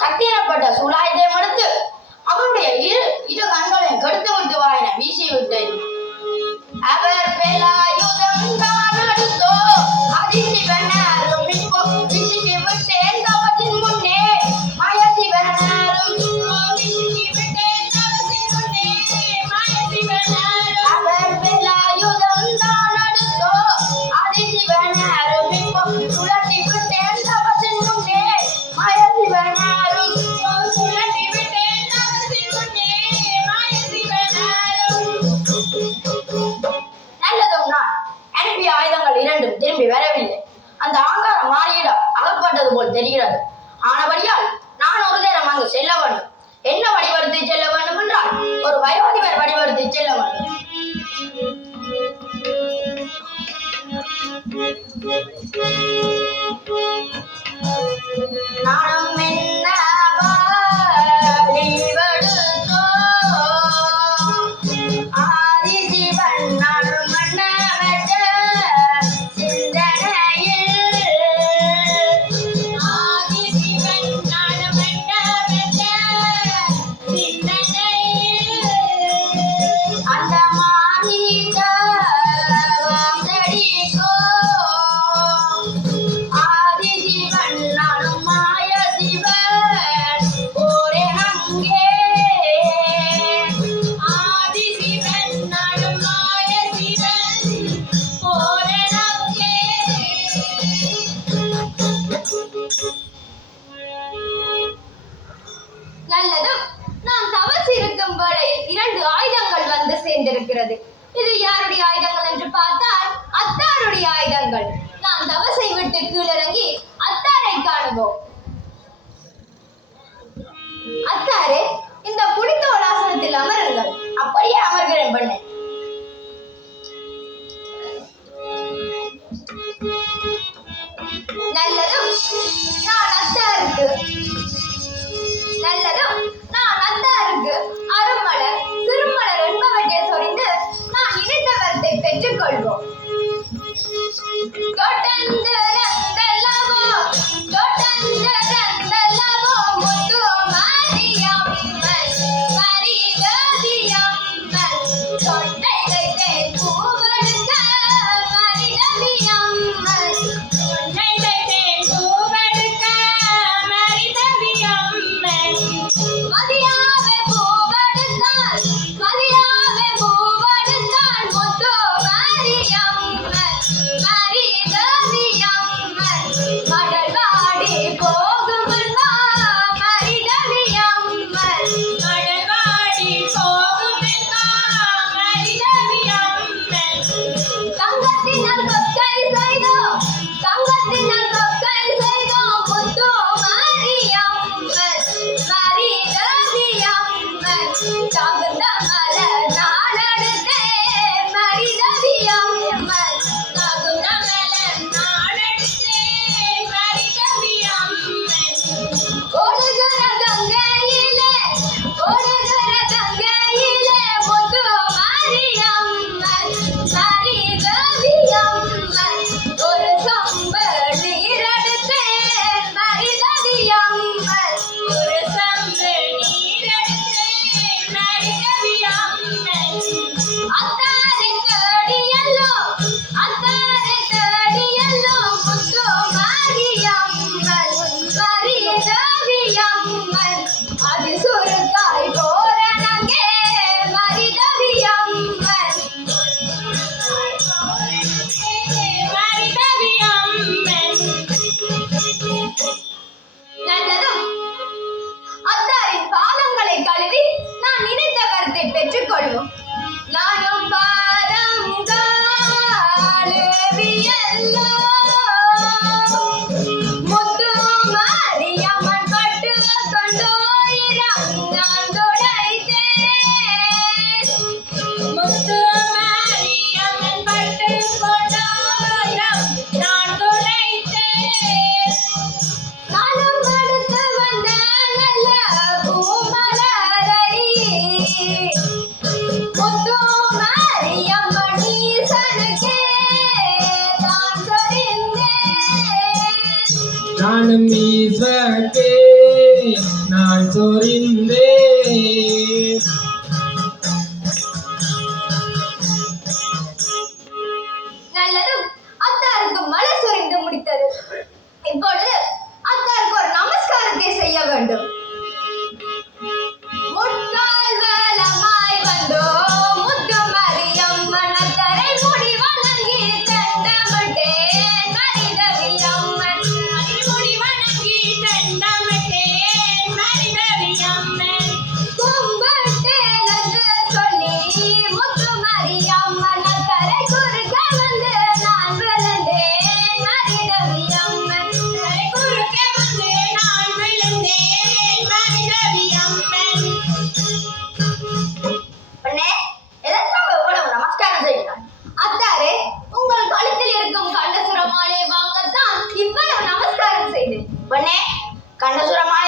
சக்தியப்பட்ட சூலாயுதத்தை மறுத்து அவருடைய இரு கண்களையும் கெடுத்து விட்டு வாயின வீசி விட்டேன். அவர் வேலாயுதம் தான் அடுத்தோ அதிசிவனாரும் இப்போ விசிக்கி விட்டேன் தவத்தின் முன்னே மாயசிவனாரும் விசிக்கி விட்டேன் தவத்தின் முன்னே மாயசிவனாரும் அவர் வேலாயுதம் தான் அடுத்தோ அதிசிவனாரும் இப்போ சுழற்றி விட்டேன் தவத்தின் முன்னே மாயசிவனாரும் சுழற்றி விட்டேன் தவத்தின் முன்னே மாயசிவனாரும். நல்லதும் நான் அனுப்பிய ஆயுதங்கள் இரண்டும் திரும்பி வரவில்லை. அந்த ஆங்காரம் மாறியிட அகப்பட்டது போல் தெரிகிறது. ஆனபடியால் நான் ஒரு நேரம் அங்கு செல்ல வேண்டும். என்ன வடிவடுத்தி செல்ல வேண்டும் என்றால் ஒரு வயோதிபர் வடிவடுத்தி செல்ல வேண்டும். நானும் என்ன வடிவடுத்தோ ஆதிசிவன் நானும் மன்னவற்ற சிந்தனையில் ஆதிசிவன் நானும் மன்னவற்ற சிந்தனையில் அந்த மானிட வாந்தடிக்கோ ஆதிசிவன் நானும் மாய நானும் ஈஸ்வரே நான் சொரிந்தே நல்லதும் அத்தாருக்கு மலை சொரிந்து முடித்தது. இப்பொழுது அத்தாருக்கு ஒரு நமஸ்காரத்தை செய்ய வேண்டும். முட்டாள் வேலமாய் வந்தோம் முத்து மரியம்மன் அத்தரை முடி வணங்கி தண்டமிட்டேன் மரிதவி அம்மன் முடி வணங்கி தண்டமிட்டேன் மரிதவி அம்மன் கும்பிட்டேன் என்று சொல்லி முத்து மரியம்மன் அத்தரை குறுக்க வந்து நான் விழுந்தேன் மரிதவி அம்மன் குறுக்க வந்து நான் விழுந்தேன் மரிதவி அம்மன். பெண்ணே, எதற்காக இவ்வளவு நமஸ்காரம் செய்கிறாய்? அத்தாரே, உங்கள் கழுத்தில் இருக்கும் கண்டசுர மாலையை வாங்கத்தான் இவ்வளவு நமஸ்காரம் செய்தேன். பெண்ணே, கண்டசுரமாய்